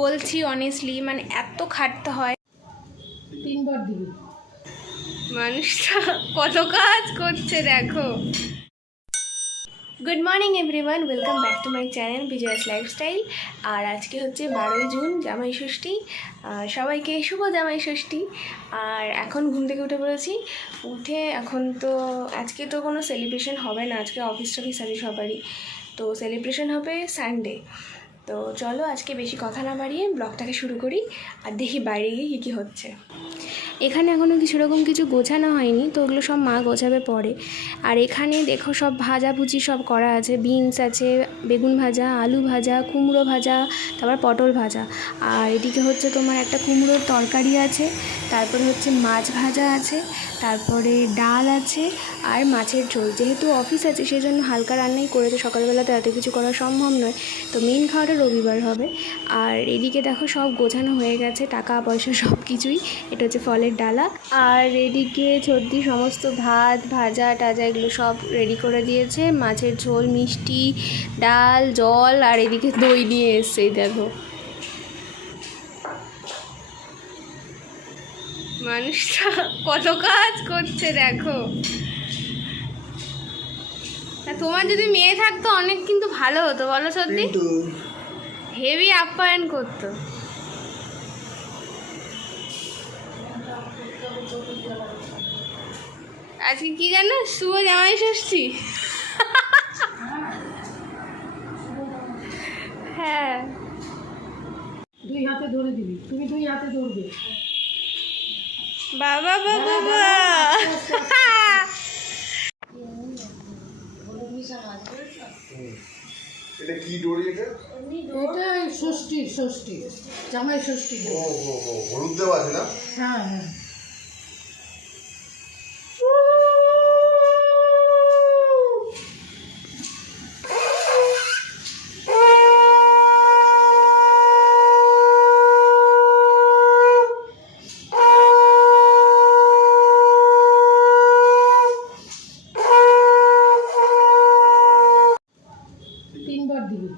বলছি অনেস্টলি, মানে এত খাটতে হয়। 3 বার দিবি। মানুষটা কত কাজ করছে দেখো। Good morning everyone, welcome back to my channel Bijaya's lifestyle. আর আজকে হচ্ছে 12ই জুন, জামাই ষষ্ঠী। সবাইকে শুভ জামাই ষষ্ঠী। আর এখন ঘুম থেকে উঠে পড়েছি। উঠে এখন তো আজকে তো কোনো সেলিব্রেশন হবে না, আজকে অফিস টফিস আছে সবারই, তো সেলিব্রেশন হবে সানডে। তো চলো আজকে বেশি কথা না বাড়িয়ে ব্লগটাকে শুরু করি আর দেখি বাইরে গিয়ে কী কী হচ্ছে। এখানে এখনও সেরকম কিছু গোছানো হয়নি, তো ওগুলো সব মা গোছাবে পরে। আর এখানে দেখো সব ভাজাভুজি সব করা আছে, বিনস আছে, বেগুন ভাজা, আলু ভাজা, কুমড়ো ভাজা, তারপর পটল ভাজা। আর এদিকে হচ্ছে তোমার একটা কুমড়োর তরকারি আছে, তারপরে হচ্ছে মাছ ভাজা আছে, তারপরে ডাল আছে আর মাছের ঝোল। যেহেতু অফিস আছে সেই জন্য হালকা রান্নাই করেছে, সকালবেলা তো এত কিছু করা সম্ভব নয়, তো মেন খাওয়াটা রবিবার হবে। আর এদিকে দেখো সব গোছানো হয়ে গেছে, টাকা পয়সা সব কিছুই। এটা হচ্ছে ফলের ডালা। আর এদিকে সর্দি সমস্ত ভাত ভাজা টাজা এগুলো সব রেডি করে দিয়েছে, মাছের ঝোল, মিষ্টি, ডাল, জল, আর এদিকে দই নিয়ে এসছে দেখো। মানুষটা কত কাজ করছে দেখো। তোমার যদি মেয়ে থাকতো অনেক কিন্তু ভালো হতো, বলো সত্যি, হেভি আপ্যায়ন করতো। আজকে কি জানো, শুভ জামাই ষষ্ঠী। হ্যাঁ, 2 হাতে ধরে দিবি, তুমি 2 হাতে ধরবে। বাবা বাবা বাবা। এটা কি দড়ি এটা? এটা ষষ্ঠী জামাই ষষ্ঠী। ও হলুদ দেওয়া আছে না? হ্যাঁ হ্যাঁ। তিনবার দিবি।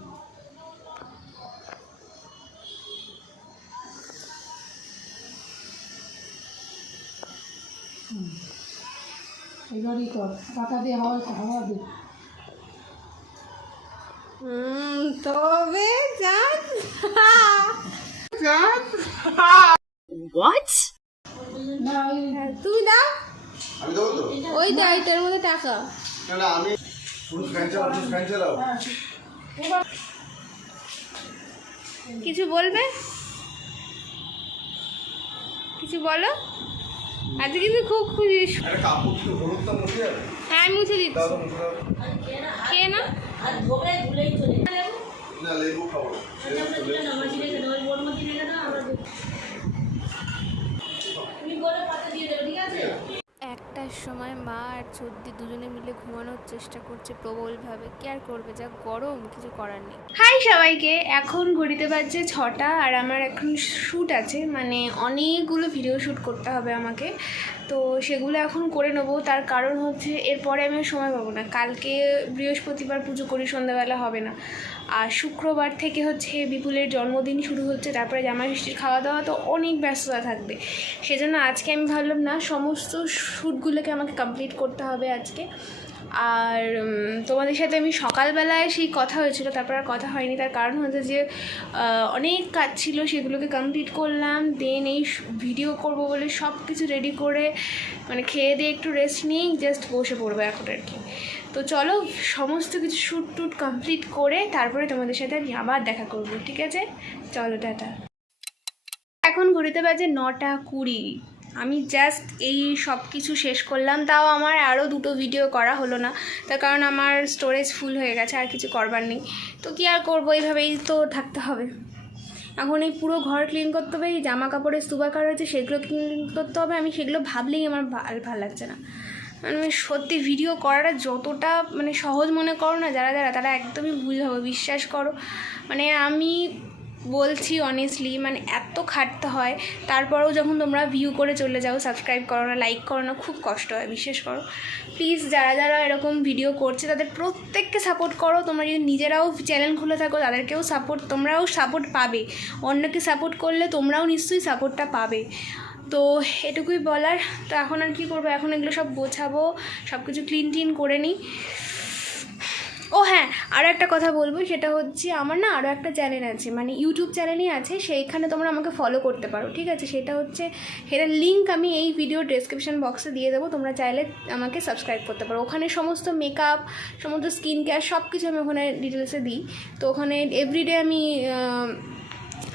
এবারই কর, পাতা দিয়ে হাওয়া দে। তবে জান না ওই তুই দাও, আমি দেবো তো? ওই দা এটার মধ্যে টাকা। না না, আমি পুরুষ ফ্যান চালাও। কিছু বলবে, কিছু বলো। আজকে কিন্তু খুব খুশি। একটা কাপড় কি হলুদটা মুছে যাবে? হ্যাঁ আমি মুছে দিচ্ছি, দাও তো মুছে দাও। খেয়ে না। না লেবু খাবো। একটার সময় মা আর সর্দি দুজনে মিলে ঘুমানোর চেষ্টা করছে প্রবলভাবে, কি আর করবে, যা গরম, কিছু করার নেই। হাই সবাইকে, এখন ঘড়িতে বাজছে 6টা আর আমার এখন শ্যুট আছে, মানে অনেকগুলো ভিডিও শ্যুট করতে হবে আমাকে, তো সেগুলো এখন করে নেবো। তার কারণ হচ্ছে এরপরে আমি আর সময় পাবো না, কালকে বৃহস্পতিবার পুজো করি, সন্ধ্যাবেলা হবে না। আর শুক্রবার থেকে হচ্ছে বিপুলের জন্মদিন শুরু হচ্ছে, তারপরে জামাই ষষ্ঠীর খাওয়া দাওয়া, তো অনেক ব্যস্ততা থাকবে। সেজন্য আজকে আমি ভাবলাম না, সমস্ত শ্যুটগুলোকে আমাকে কমপ্লিট করতে হবে আজকে। আর তোমাদের সাথে আমি সকালবেলায় সেই কথা হয়েছিল, তারপর আর কথা হয়নি। তার কারণ হচ্ছে যে অনেক কাজ ছিল, সেগুলোকে কমপ্লিট করলাম, দেন এই ভিডিও করব বলে সব কিছু রেডি করে, মানে খেয়ে দিয়ে একটু রেস্ট নিয়েই জাস্ট বসে পড়বো এখন আর কি। তো চলো সমস্ত কিছু শ্যুট টুট কমপ্লিট করে তারপরে তোমাদের সাথে আমি আবার দেখা করব, ঠিক আছে? চলো টাটা। এখন ঘড়িতে বাজে 9:20। আমি জাস্ট এই সব কিছু শেষ করলাম, তাও আমার আরও 2টো ভিডিও করা হলো না, তার কারণ আমার স্টোরেজ ফুল হয়ে গেছে, আর কিছু করবার নেই। তো কী আর করবো, এইভাবেই তো থাকতে হবে। এখন এই পুরো ঘর ক্লিন করতে হবে, এই জামা কাপড়ের স্তূপাকার হয়েছে সেগুলো ক্লিন করতে হবে। আমি সেগুলো ভাবলেই আমার ভালো লাগছে না। মানে সত্যি ভিডিও করাটা যতটা মানে সহজ মনে করো না যারা যারা, তারা একদমই ভুল হবে, বিশ্বাস করো। মানে আমি বলছি অনেস্টলি, মানে এত খাটতে হয়, তারপরেও যখন তোমরা ভিউ করে চলে যাও, সাবস্ক্রাইব করো না, লাইক করো না, খুব কষ্ট হয়, বিশ্বাস করো। প্লিজ যারা যারা এরকম ভিডিও করছে তাদের প্রত্যেককে সাপোর্ট করো। তোমরা যদি নিজেরাও চ্যানেল খুলে থাকো তাদেরকেও তোমরাও সাপোর্ট পাবে। অন্যকে সাপোর্ট করলে তোমরাও নিশ্চয়ই সাপোর্টটা পাবে। তো এটুকুই বলার। তো এখন আর কী করবো, এখন এগুলো সব গোছাবো, সব কিছু ক্লিন করে নিই। ও হ্যাঁ, আরও একটা কথা বলবো, সেটা হচ্ছে আমার না আরও একটা চ্যানেল আছে, মানে ইউটিউব চ্যানেলই আছে, সেইখানে তোমরা আমাকে ফলো করতে পারো, ঠিক আছে? সেটার লিঙ্ক আমি এই ভিডিও ডেসক্রিপশন বক্সে দিয়ে দেবো, তোমরা চাইলে আমাকে সাবস্ক্রাইব করতে পারো। ওখানে সমস্ত মেকআপ, সমস্ত স্কিন কেয়ার সব কিছু আমি ওখানে ডিটেলসে দিই। তো ওখানে এভরিডে আমি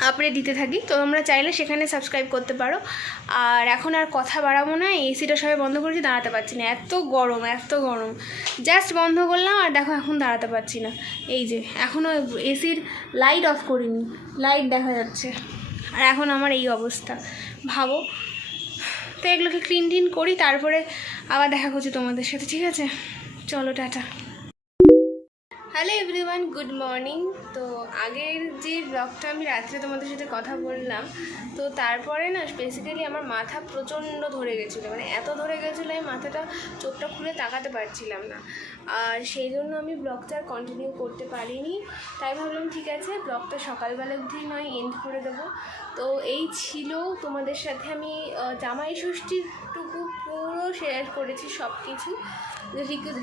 আপডেট দিতে থাকি, তো তোমরা চাইলে সেখানে সাবস্ক্রাইব করতে পারো। আর এখন আর কথা বাড়াবো না, এসিটা সবাই বন্ধ করেছি, দাঁড়াতে পারছি না, এত গরম। জাস্ট বন্ধ করলাম আর দেখো এখন দাঁড়াতে পারছি না। এই যে এখনও এসির লাইট অফ করিনি, লাইট দেখা যাচ্ছে, আর এখন আমার এই অবস্থা, ভাবো। তো এগুলোকে ক্লিন করি, তারপরে আবার দেখা করছি তোমাদের সাথে, ঠিক আছে? চলো, tata. Hello everyone, good morning. তো আগের যে ব্লগটা আমি রাত্রে তোমাদের সাথে কথা বললাম, তো তারপরে না বেসিক্যালি আমার মাথা প্রচণ্ড ধরে গেছিলো, মানে এত ধরে গেছিলো আমি মাথাটা, চোখটা খুলে তাকাতে পারছিলাম না। আর সেই জন্য আমি ব্লগটা আর কন্টিনিউ করতে পারিনি। তাই ভাবলাম ঠিক আছে, ব্লগটা সকালবেলা উঠেই নয় এন্ড করে দেবো। তো এই ছিল তোমাদের সাথে আমি জামাই ষষ্ঠীটুকু পুরো শেয়ার করেছি, সব কিছু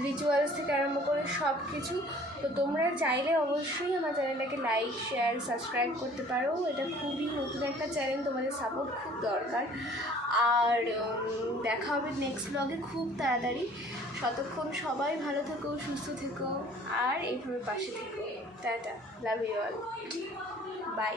রিচুয়ালস থেকে আরম্ভ করে সব কিছু। তো তোমরা চাইলে অবশ্যই আমার চ্যানেলটাকে লাইক, শেয়ার, সাবস্ক্রাইব করতে পারো। এটা খুবই নতুন একটা চ্যানেল, তোমাদের সাপোর্ট খুব দরকার। আর দেখা হবে নেক্সট ব্লগে খুব তাড়াতাড়ি। ততক্ষণ সবাই ভালো থেকো, সুস্থ থেকো, আর এইভাবে পাশে থেকো। Tata, love you all, by.